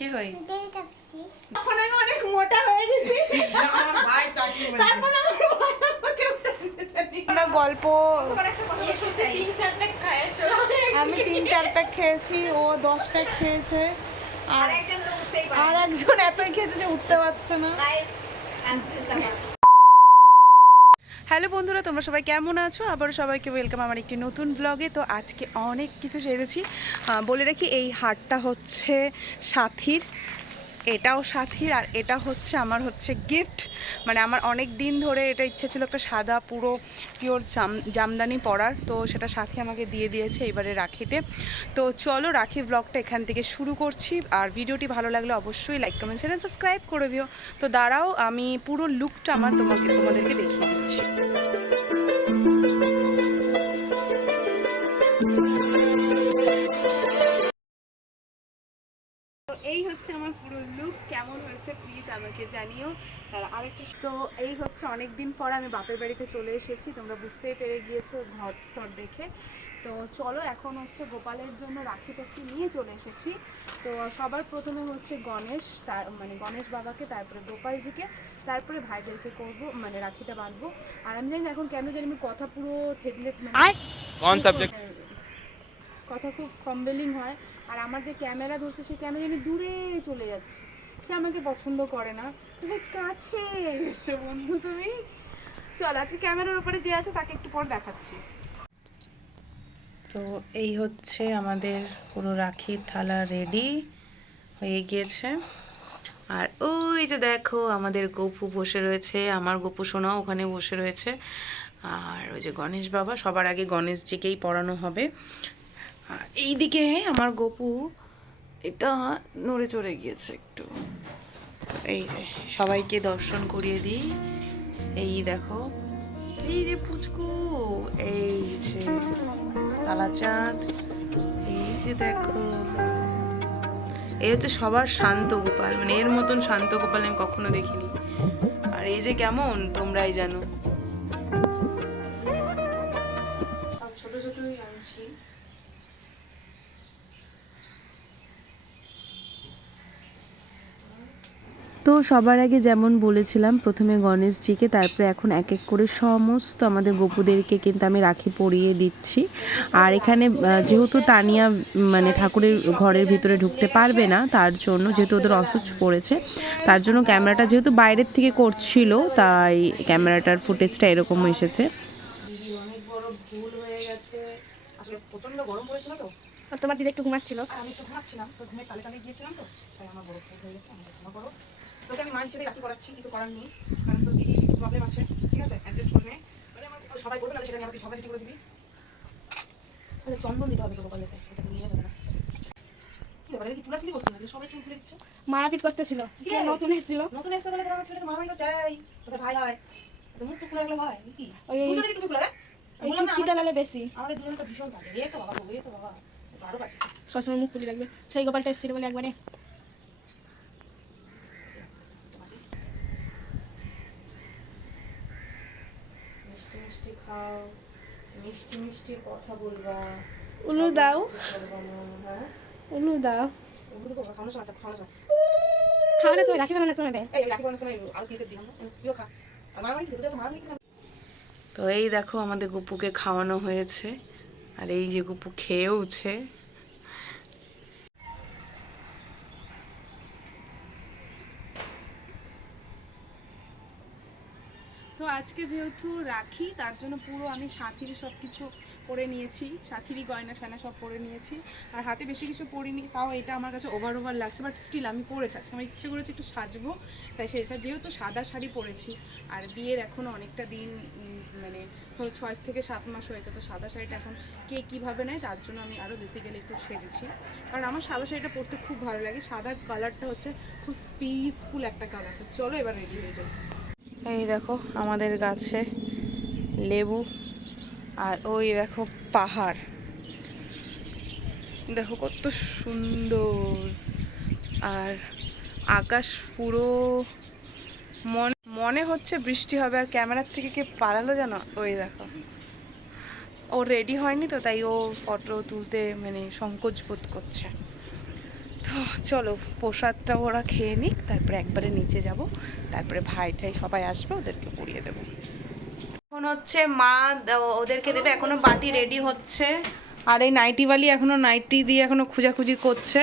কে হই এখন আমি অনেক মোটা হয়ে গেছি। আমরা গল্প আমি 3-4 প্যাক খেয়েছি, ও 10 প্যাক খেয়েছে, আর একজন অ্যাপেল খেয়েছে যে উঠতে পারছে না। হ্যালো বন্ধুরা, তোমরা সবাই কেমন আছো? আবারও সবাইকে ওয়েলকাম আমার একটি নতুন ব্লগে। তো আজকে অনেক কিছু সেজেছি। বলে রাখি, এই হারটা হচ্ছে সাথীর, এটাও সাথীর, আর এটা হচ্ছে আমার হচ্ছে গিফট। মানে আমার অনেক দিন ধরে এটা ইচ্ছে ছিল একটা সাদা পুরো পিওর জামদানি পরার, তো সেটা সাথী আমাকে দিয়ে দিয়েছে এবারে রাখিতে। তো চলো রাখি ব্লগটা এখান থেকে শুরু করছি। আর ভিডিওটি ভালো লাগলে অবশ্যই লাইক কমেন্ট শেয়ার সাবস্ক্রাইব করে দিও। তো দাঁড়াও, আমি পুরো লুকটা তোমাদেরকে দেখিয়ে দিচ্ছি। তো এই হচ্ছে আমার পুরো লুক, কেমন হয়েছে প্লিজ আমাকে জানিও। আর আরেকটা, তো এই হচ্ছে অনেক দিন পর আমি বাপের বাড়িতে চলে এসেছি, তোমরা বুঝতেই পেরে গিয়েছো ঘর টর দেখে। তো চলো, এখন হচ্ছে গোপালের জন্য রাখি টাখি নিয়ে চলে এসেছি। তো সবার প্রথমে হচ্ছে গণেশ, মানে গণেশ বাবাকে, তারপরে গোপালজিকে, তারপরে ভাইদেরকে করব, মানে রাখিটা বাঁধবো। আর আমি জানি না এখন কেন জানি আমি কথা পুরো থেতলে, কথা খুব ফাম্বেলিং হয়। আর আমার যে ক্যামেরা ধরছে সে কেন জানি দূরে চলে যাচ্ছে, সে আমাকে পছন্দ করে না। তুমি কাছে এসো বন্ধু, তুমি চল, আজকে ক্যামেরার উপরে যে আছে তাকে একটু পর দেখাচ্ছি। তো এই হচ্ছে আমাদের পুরো রাখির থালা রেডি হয়ে গিয়েছে। আর ওই যে দেখো আমাদের গপু বসে রয়েছে, আমার গপু সোনাও ওখানে বসে রয়েছে। আর ওই যে গণেশ বাবা, সবার আগে গণেশজিকেই পড়ানো হবে। আর এইদিকে আমার গপু এটা নড়ে চড়ে গিয়েছে একটু। এই যে সবাইকে দর্শন করিয়ে দিই। এই দেখো, এই যে পুচকু, এই যে কালাচাঁদ, এই যে দেখো, এই হচ্ছে সবার শান্ত গোপাল। মানে এর মতন শান্ত গোপাল আমি কখনো দেখিনি। আর এই যে কেমন তোমরাই জানো, সব ছোট ছোটই আনছি। তো সবার আগে যেমন বলেছিলাম, প্রথমে গণেশজিকে, তারপরে এখন এক এক করে সমস্ত আমাদের গপুদেরকে কিন্তু আমি রাখি পরিয়ে দিচ্ছি। আর এখানে যেহেতু তানিয়া মানে ঠাকুরের ঘরের ভিতরে ঢুকতে পারবে না, তার জন্য যেহেতু ওদের অসুচ পড়েছে, তার জন্য ক্যামেরাটা যেহেতু বাইরের থেকে করছিল, তাই ক্যামেরাটার ফুটেজটা এরকম এসেছে। অনেক বড় ভুল হয়ে গেছে, আসলে প্রচন্ড গরম পড়েছিল তো, তোমার দিদি একটু ঘুমাচ্ছিল, আমি একটু ঘুমাচ্ছিলাম, তো ঘুমে তালে তালে গিয়েছিলাম, তো তাই আমার বড় ভুল হয়ে গেছে, আমাকে ক্ষমা করো। তোকে আমি মা হিসেবে রাখি করাচ্ছি, কিছু করার নেই, কারণ তোর দিদি প্রবলেম আছে, ঠিক আছে, অ্যাডজাস্ট করে নে। মানে আমার সবাই বলবে না, সেটা নিয়ে আমাকে ঝগড়াঝাটি করে দিবি। তাহলে চন্দন দিতে হবে তোকে, কলেতে এটা নিয়ে যাবে না। কি ব্যাপার, কি চুলাচুলি করছিস না? সবাই চুল খুলে দিচ্ছে, মারাপিট করতেছিল, নতুন এসেছিল, নতুন এসে বলে তোমার ছেলেকে মারামারি করছে। এই তোদের ভাই হয়, তো মুখ টুক খুলে রাখলে হয় কি? ওই দুজনেরই টুপি খুলে দেখ, বললাম না আমাদের লালে বেশি, আমাদের দুজনের ভীষণ কাছে। এই তো বাবা, এই তো বাবা, আরো কাছে, সবসময় মুখ খুলে রাখবে। সেই গোপালটা এসেছিল বলে একবারে মিষ্টি মিষ্টি খাও, মিষ্টি মিষ্টি কথা বলবা, উলু দাও, হ্যাঁ উলু দাও, উলু দেবো খাওয়ানোর সময়, খাওয়ানোর সময়, খাওয়ানোর সময়, রাখি বানানোর সময় দেয়। এই রাখি বানানোর সময় আরো দিয়ে দিলাম না, তুইও খা। আর মারা কিছু তোদের মারা কিছু। তো এই দেখো আমাদের গপুকে খাওয়ানো হয়েছে, আর এই যে গপু খেয়েওছে। তো আজকে যেহেতু রাখি, তার জন্য পুরো আমি সাথীরই সব কিছু পরে নিয়েছি, সাথীরই গয়না ঠয়না সব পরে নিয়েছি। আর হাতে বেশি কিছু পরিনি, তাও এটা আমার কাছে ওভার লাগছে, বাট স্টিল আমি পরেছি। আজকে আমার ইচ্ছে করেছি একটু সাজবো, তাই সেটা যেহেতু সাদা শাড়ি পরেছি, আর বিয়ের এখনও অনেকটা দিন, মানে ধরো 6 থেকে 7 মাস হয়েছে, তো সাদা শাড়িটা এখন কে কীভাবে নেয়, তার জন্য আমি আরও বেসিক্যালি একটু সেজেছি। কারণ আমার সাদা শাড়িটা পরতে খুব ভালো লাগে, সাদা কালারটা হচ্ছে খুব পিসফুল একটা কালার। তো চলো এবার রেডি হয়ে যাই। এই দেখো আমাদের গাছে লেবু, আর ওই দেখো পাহাড়, দেখো কত সুন্দর। আর আকাশ পুরো, মনে হচ্ছে বৃষ্টি হবে। আর ক্যামেরার থেকে কে পালালো জানো, ওই দেখো, ও রেডি হয়নি তো, তাই ও ফটো তুলতে মানে সংকোচ বোধ করছে। তো চলো প্রসাদটা ওরা খেয়ে নিক, তারপরে একবারে নিচে যাব, তারপরে ভাই ঠাই সবাই আসবে, ওদেরকে পরিয়ে দেবো। এখন হচ্ছে মা ওদেরকে দেবে, এখনো বাটি রেডি হচ্ছে, আর এই নাইটিওয়ালি এখনো নাইটি দিয়ে এখনো খোঁজাখুঁজি করছে।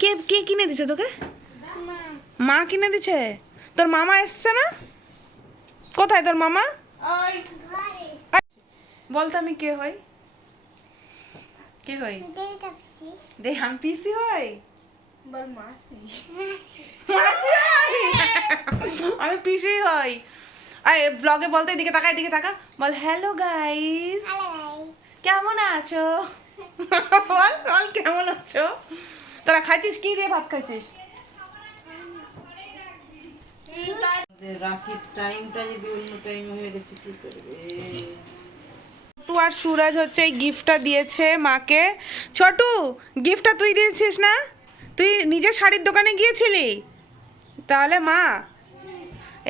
কে কে কিনে দিছে তোকে? মা কিনে দিছে? তোর মামা এসছে না? কোথায় তোর মামা? বলতো আমি কে হই? কে হই? দে আমি পিসি হই? আমি পিসি হই। আর ব্লগে বলতে এদিকে তাকা, এদিকে তাকা, বল হ্যালো গাইস, কেমন আছো? বল বল কেমন আছো? তোরা খাইছিস কি দিয়ে ভাত খাইছিস? রাখির টাইমটা যদি অন্য টাইমে হয়ে গেছে কি করবে? ছোটু আর সুরাজ হচ্ছে এই গিফটটা দিয়েছে মাকে। ছোটু, গিফটটা তুই দিয়েছিস না? তুই নিজে শাড়ির দোকানে গিয়েছিলি? তাহলে মা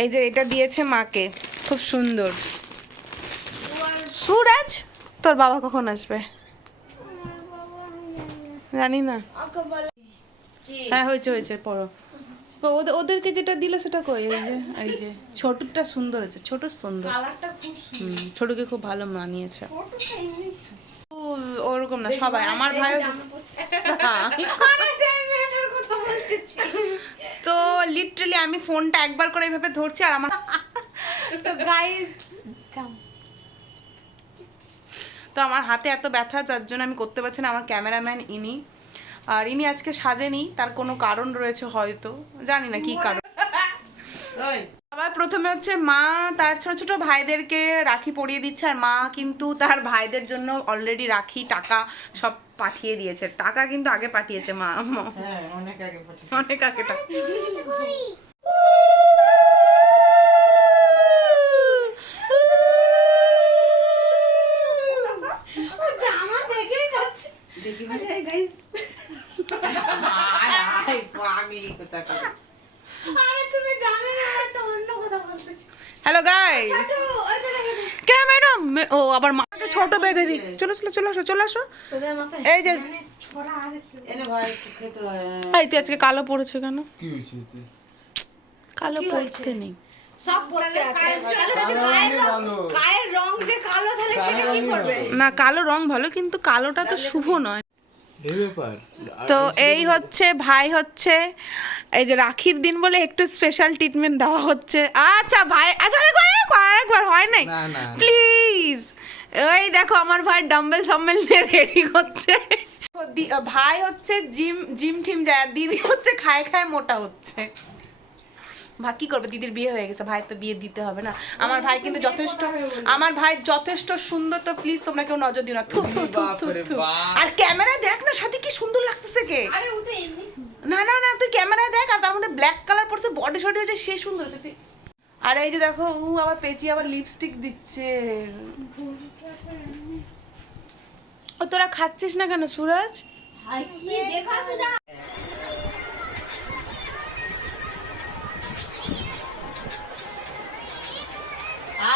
এই যে এটা দিয়েছে মাকে, খুব সুন্দর। সুরাজ, তোর বাবা কখন আসবে? জানি না। হ্যাঁ হয়েছে হয়েছে, পড়ো। তো ওদেরকে যেটা দিল সেটা কই? এই যে ছোটুরটা সুন্দর হয়েছে, ছোটুর সুন্দর, ছোটুকে খুব ভালো মানিয়েছে। ওরকম না সবাই, আমার ভাই তো লিটারালি আমি ফোনটা একবার করে এইভাবে ধরছি আর আমার তো গাইস তো আমার হাতে এত ব্যথা, যার জন্য আমি করতে পারছি না। আমার ক্যামেরাম্যান ইনি, আর ইনি আজকে সাজেনি, তার কোনো কারণ রয়েছে হয়তো, জানি না কি কারণ। আবার প্রথমে হচ্ছে মা তার ছোট ছোট ভাইদেরকে রাখি পরিয়ে দিচ্ছে, আর মা কিন্তু তার ভাইদের জন্য অলরেডি রাখি টাকা সব পাঠিয়ে দিয়েছে। টাকা কিন্তু আগে পাঠিয়েছে মা, অনেক আগে অনেক আগে টাকা। হ্যালো গাইস, কে ম্যাডাম? ও আবার মাকে ছোট বেঁধে দিই। চলো চলো চলে আসো, চলে আসো। এই যে এই তুই আজকে কালো পড়েছে কেন? কি হয়েছে? কালো পড়তে নেই, সব পড়তে আছে। গায়ের রং যে কালো, তাহলে সেটা কি করবে? না কালো রং ভালো, কিন্তু কালোটা তো শুভ নয়। এই ব্যাপার। তো এই হচ্ছে ভাই হচ্ছে এই যে রাখির দিন বলে একটু স্পেশাল ট্রিটমেন্ট দেওয়া হচ্ছে। আচ্ছা ভাই, আচ্ছা আরেকবার হয় নাই না না প্লিজ। ওই দেখো আমার ভাই ডাম্বেল সাম্বেল নিয়ে রেডি করছে। ভাই হচ্ছে জিম টিম যায়, আর দিদি হচ্ছে খায় খায় মোটা হচ্ছে। ভাই কি করবে, দিদির বিয়ে হয়ে গেছে, ভাই তো বিয়ে দিতে হবে না। আমার ভাই কিন্তু যথেষ্ট, আমার ভাই যথেষ্ট সুন্দর, তো প্লিজ তোমরা কেউ নজর দিও না। থু থু থু থু থু। আর ক্যামেরায় দেখ না সাথে কি সুন্দর লাগতেছে কে। আরে ও তো এমনি সুন্দর। না না না, তুই ক্যামেরায় দেখ, আর তার মধ্যে ব্ল্যাক কালার পড়ছে, বডি শডি হচ্ছে, সে সুন্দর হচ্ছে তুই। আর এই যে দেখো ও আবার পেঁচিয়ে আবার লিপস্টিক দিচ্ছে। ও তোরা খাচ্ছিস না কেন সুরজ? হাই কি দেখাছ না?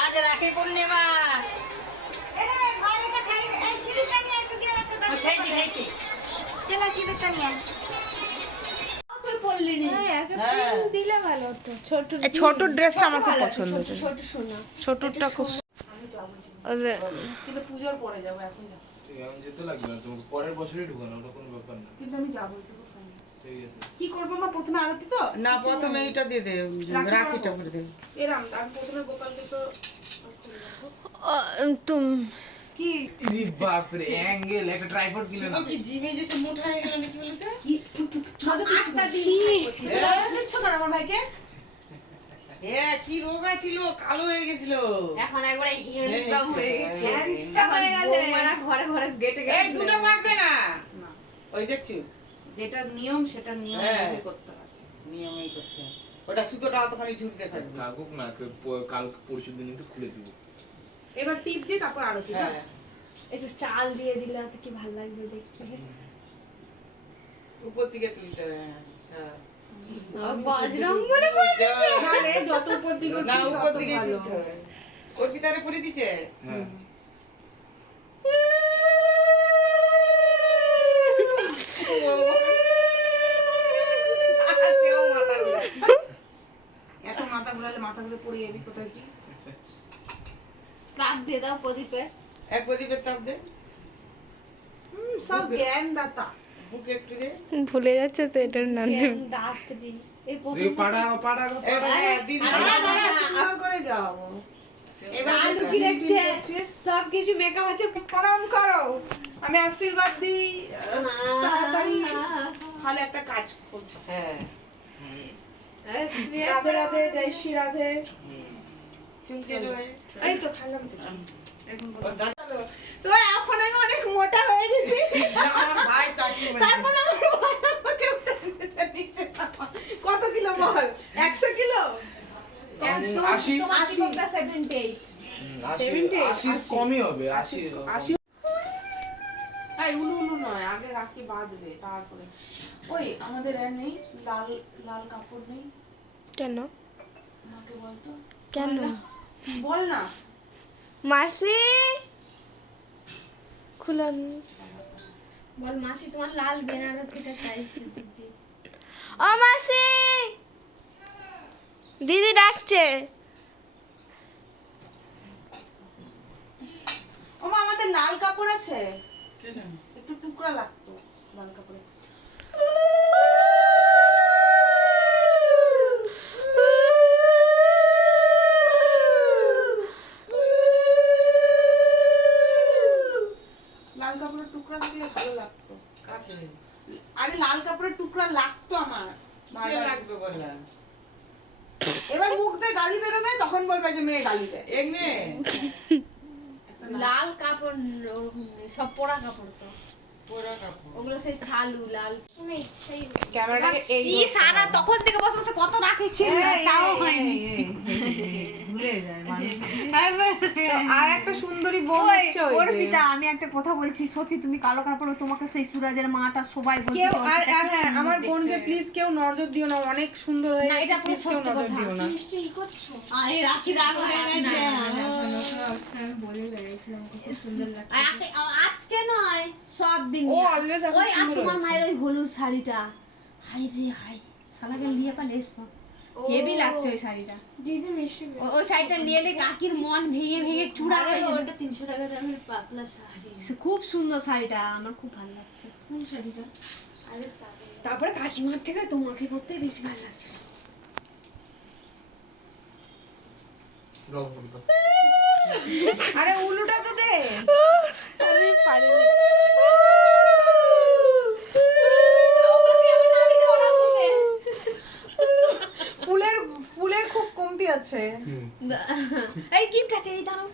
আজ রাখি পূর্ণিমা। এরে ভাই এটা খাই, এই সিলিটা নিয়ে একটু দিয়ে একটা দাও। খাইছি। চলো সিলিটা নিয়ে। তুই পড়লি নি? হ্যাঁ দিলে ভালো হতো। ছোট এই ছোট ড্রেসটা আমার খুব পছন্দ হয়েছে, ছোট সোনা। ছোটটা খুব। কিন্তু পুজোর পরে যাবো, এখন যাবো। আমি যেতে লাগবে না, তোমাকে পরের বছরই ঢুকানো, ওটা কোনো ব্যাপার না। কিন্তু আমি যাবো, ঠিক আছে। কি করবো মা? প্রথমে আরতি তো না, প্রথমে এইটা দিয়ে দে, রাখিটা করে দে। এরাম, আমি প্রথমে গোপালকে তো কি ইরি বাপ রে, অ্যাঙ্গেল একটা ট্রাইপড কিনে নাও। কি জিমে যেতে মোটা হয়ে গেল নাকি বলতে? দিচ্ছ কেন আমার ভাইকে? কি রোগ ছিল, কালো হয়ে গেছিল। এখন একবারে হ্যান্ডসাম হয়ে গেছে। Handsome হয়ে গেছে। বৌমারা ঘরে ঘরে গেটে এই দুটো ভাগ দে না। ওই দেখছো, যেটা নিয়ম সেটা নিয়ম হ্যাঁ। ভাবে করতে হবে। নিয়মেই করতে হবে। ওটা সুতোটা অতখানি ঝুলতে থাকবে। থাকুক না, কাল পরশু দিন তো খুলে দিব। এবার টিপ দিয়ে তারপর আরতি। হ্যাঁ একটু চাল দিয়ে দিলে তো কি ভালো লাগবে দেখতে। উপর দিকে তুলতে হবে। হ্যাঁ বজরং বলে পড়েছে। না রে, যত উপর দিকে না, উঠবি উপর তত দিকে ভালো। তুলতে হবে। ওর ভিতরে পরে দিছে। হ্যাঁ নাহলে মাথা ঘুরে পড়ে যাবি কোথায় কি। তাপ দিয়ে দাও প্রদীপে। এক প্রদীপের তাপ দে, সব জ্ঞান দাতা। বুকে একটু দে। ভুলে যাচ্ছে তো এটার নাম। দাঁতরি এই পাড়া দিদি আর করে দাও। এবার আলু কি দেখছে সব কিছু মেকআপ আছে। প্রণাম করো, আমি আশীর্বাদ দিই তাড়াতাড়ি ভালো একটা কাজ করছো। হ্যাঁ রাধে রাধে, জয় শ্রী রাধে। চুমকে দেবে। এই তো খেলাম তো তো এখন আমি অনেক মোটা হয়ে গেছি। আমার ভাই চাকরি তারপর আমার ভাই আমাকে উঠে নিচে কত কিলো বল? 100 কিলো? 80 তোমার কি করতে 78 80 কমই হবে 80 80। এই উলু উলু নয়, আগে রাখি বাঁধবে তারপরে। ওই আমাদের আর নেই লাল লাল কাপড় নেই কেন মাকে বলতো, কেন বল না। মাসি খুলাম বল মাসি তোমার লাল বেনারসিটা চাইছি দিদি। ও মাসি দিদি ডাকছে ও মা, আমাদের লাল কাপড় আছে, একটু টুকরা লাগতো লাল কাপড়ে। লাল কাপড়ের টুকরা থাকলে ভালো লাগতো। কাকে আরে লাল কাপড়ের টুকরা লাগতো আমার। সে লাগবে বললাম এবার মুখ দিয়ে গালি বেরোবে, তখন বলবে যে মেয়ে গালি দেয়। এগনে লাল কাপড় ওরকম নেই, সব পোড়া কাপড় তো পুরো কাপড় ওগুলো সেই শালু লাল শুনে ইচ্ছাই ক্যামেরাটাকে এই কি সারা তখন থেকে বসে বসে কত রাখেছিল তাও হয়নি। ভুলে যায় মানুষ। আর একটা সুন্দরী বোন হচ্ছে ওই যে। অর্পিতা, আমি একটা কথা বলছি, সত্যি তুমি কালো কাপড়, তোমাকে সেই সুরাজের মাটা সবাই বলছে কেউ আর অর্পিতা কি হ্যাঁ, সুন্দর আমার দেখতে। বোনকে প্লিজ কেউ নজর দিও না, অনেক সুন্দর হয়ে না, গেছে, এটা পুরো please কেউ সত্যি নজর কথা। দিও না। এই রাখি রাগ হয়ে গেছে। আজকে নয় সব দিন। ও always এখন ওই আর সুন্দর তোমার হয়েছে। মায়ের ওই হলুদ শাড়িটা, হাই রে হাই, শালাকে লিয়ে পা লেস পা হেভি লাগছে ওই শাড়িটা। ওই শাড়িটা নিয়ে কাকির মন ভেঙে ভেঙে চূড়া হয়ে যাবে। ওটা 300 টাকা দামের পাতলা শাড়ি, খুব সুন্দর শাড়িটা, আমার খুব ভালো লাগছে। কোন শাড়িটা? তারপরে কাকিমার থেকে তোমাকে পরতে বেশি ভালো লাগছে। আরে উলুটা তো দে। আমি পারিনি ফুলের ফুলের খুব কমতি আছে। এই গিফট আছে, এই দাঁড়াও,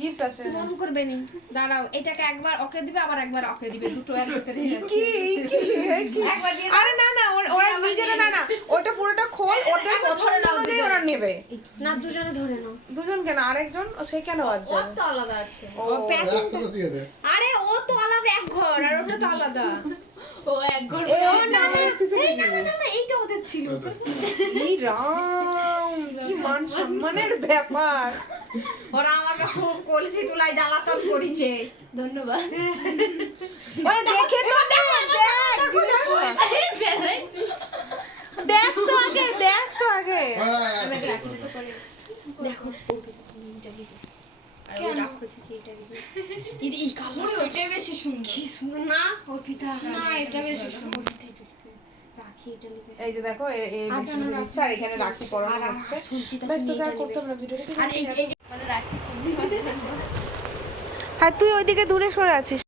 গিফট আছে। গরম করবে নি, দাঁড়াও, এটাকে একবার ওকে দিবে আবার একবার ওকে দিবে, দুটো এর ভিতরে কি কি কি? একবার দিয়ে আরে না না, ওরা নিজেরা না না, ওটা পুরোটা খোল, ওদের পছন্দ অনুযায়ী ওরা নেবে। না, দুজনে ধরে নাও। দুজন কেন, আরেকজন সে কেন বাদ ওর যাবে? তো আলাদা আছে। ও আরে ও তো আলাদা এক ঘর, আর ওটা তো আলাদা। ও এক ঘর। এই ও হচ্ছে না না, আমাদের CCTV এই না না না, এইটা ওদের ছিল। এই রাম, কি মান সম্মানের ব্যাপার। ওরা আমাকে খুব কলসি তুলায় জ্বালাতন করেছে। ধন্যবাদ। ওই দেখে তো দেখ জিনিসটা। দেখ তো আগে, দেখ তো আগে। দেখো আর ওই রাক্ষসী কি এটা দিবে? এই কালো ওইটা বেশি সুন্দর। কি সুন্দর না অর্পিতা? না, এটা বেশি সুন্দর। রাখি এটা নিবে। এই যে দেখো, এই ভিডিও দিচ্ছে আর এখানে রাখি পরানো হচ্ছে। বেশ, তোকে আর করতে হবে না ভিডিওটা। আর এই মানে রাখি আর তুই ওইদিকে দূরে সরে আছিস।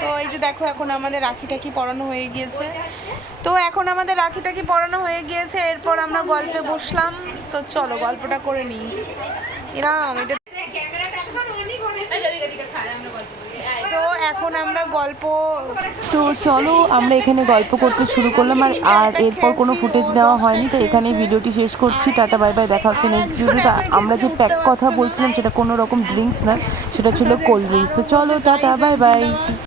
তো এই যে দেখো, এখন আমাদের রাখিটা কি পরানো হয়ে গিয়েছে। তো এখন আমাদের রাখিটা কি পরানো হয়ে গিয়েছে, এরপর আমরা গল্পে বসলাম। তো চলো গল্পটা করে নিই। ইরাম, এটা তো এখন আমরা গল্প, তো চলো আমরা এখানে গল্প করতে শুরু করলাম। আর এরপর কোনো ফুটেজ নেওয়া হয়নি, তো এখানে ভিডিওটি শেষ করছি। টাটা বাই বাই, দেখা হচ্ছে নেক্সট ভিডিওতে। আমরা যে প্যাক কথা বলছিলাম সেটা কোনো রকম ড্রিঙ্কস না, সেটা ছিল কোল্ড ড্রিঙ্কস। তো চলো টাটা বাই বাই।